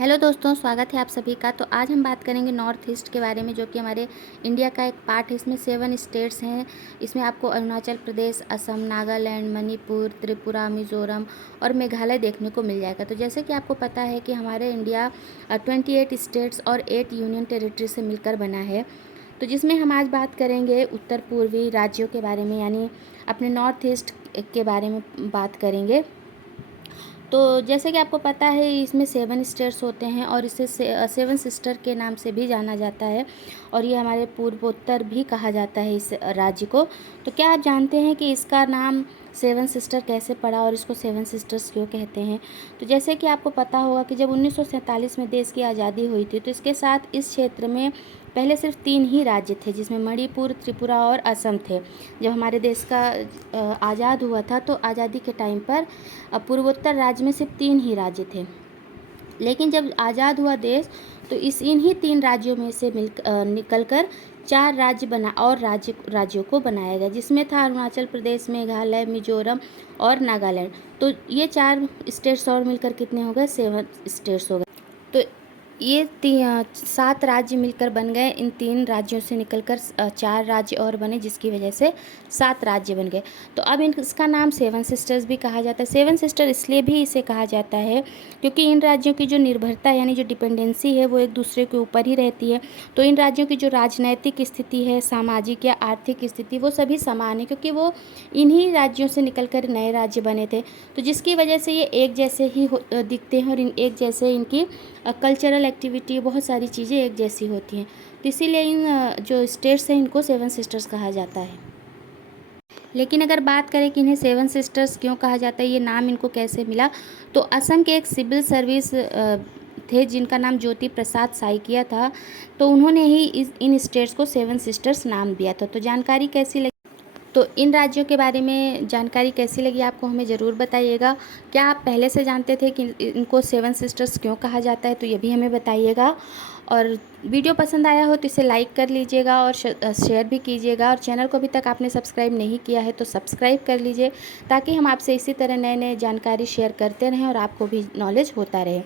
Hello दोस्तों, स्वागत है आप सभी का। तो आज हम बात करेंगे नॉर्थ ईस्ट के बारे में, जो कि हमारे इंडिया का एक पार्ट है। इसमें 7 स्टेट्स हैं। इसमें आपको अरुणाचल प्रदेश, असम, नागालैंड, मणिपुर, त्रिपुरा, मिज़ोरम और मेघालय देखने को मिल जाएगा। तो जैसे कि आपको पता है कि हमारे इंडिया 28 स्टेट्स और 8 यूनियन टेरिटरी से मिलकर बना है। तो जिसमें हम आज बात करेंगे उत्तर पूर्वी राज्यों के बारे में, यानी अपने नॉर्थ ईस्ट के बारे में बात करेंगे। तो जैसे कि आपको पता है, इसमें 7 स्टेट्स होते हैं और इसे 7 सिस्टर के नाम से भी जाना जाता है, और ये हमारे पूर्वोत्तर भी कहा जाता है इस राज्य को। तो क्या आप जानते हैं कि इसका नाम 7 सिस्टर कैसे पड़ा और इसको 7 सिस्टर्स क्यों कहते हैं? तो जैसे कि आपको पता होगा कि जब 1947 में देश की आज़ादी हुई थी, तो इसके साथ इस क्षेत्र में पहले सिर्फ 3 ही राज्य थे, जिसमें मणिपुर, त्रिपुरा और असम थे। जब हमारे देश का आज़ाद हुआ था, तो आज़ादी के टाइम पर पूर्वोत्तर राज्य में सिर्फ 3 ही राज्य थे। लेकिन जब आज़ाद हुआ देश, तो इन्हीं 3 राज्यों में से निकल कर 4 राज्य बना और राज्यों को बनाया गया, जिसमें था अरुणाचल प्रदेश, मेघालय, मिजोरम और नागालैंड। तो ये 4 स्टेट्स और मिलकर कितने हो गए? 7 स्टेट्स हो गए। तो ये 7 राज्य मिलकर बन गए। इन 3 राज्यों से निकलकर 4 राज्य और बने, जिसकी वजह से 7 राज्य बन गए। तो अब इसका नाम 7 सिस्टर्स भी कहा जाता है। 7 सिस्टर इसलिए भी इसे कहा जाता है क्योंकि इन राज्यों की जो निर्भरता, यानी जो डिपेंडेंसी है, वो एक दूसरे के ऊपर ही रहती है। तो इन राज्यों की जो राजनैतिक स्थिति है, सामाजिक या आर्थिक स्थिति, वो सभी समान है, क्योंकि वो इन्हीं राज्यों से निकलकर नए राज्य बने थे। तो जिसकी वजह से ये एक जैसे ही दिखते हैं, और एक जैसे इनकी कल्चरल एक्टिविटी, बहुत सारी चीज़ें एक जैसी होती हैं। तो इसीलिए इन जो स्टेट्स हैं, इनको 7 सिस्टर्स कहा जाता है। लेकिन अगर बात करें कि इन्हें 7 सिस्टर्स क्यों कहा जाता है, ये नाम इनको कैसे मिला, तो असम के एक सिविल सर्विस थे, जिनका नाम ज्योति प्रसाद साइकिया था। तो उन्होंने ही इन स्टेट्स को 7 सिस्टर्स नाम दिया था। तो जानकारी कैसी लगी? तो इन राज्यों के बारे में जानकारी कैसी लगी आपको, हमें ज़रूर बताइएगा। क्या आप पहले से जानते थे कि इनको 7 सिस्टर्स क्यों कहा जाता है? तो ये भी हमें बताइएगा। और वीडियो पसंद आया हो तो इसे लाइक कर लीजिएगा और शेयर भी कीजिएगा। और चैनल को अभी तक आपने सब्सक्राइब नहीं किया है तो सब्सक्राइब कर लीजिए, ताकि हम आपसे इसी तरह नए नए जानकारी शेयर करते रहें और आपको भी नॉलेज होता रहे।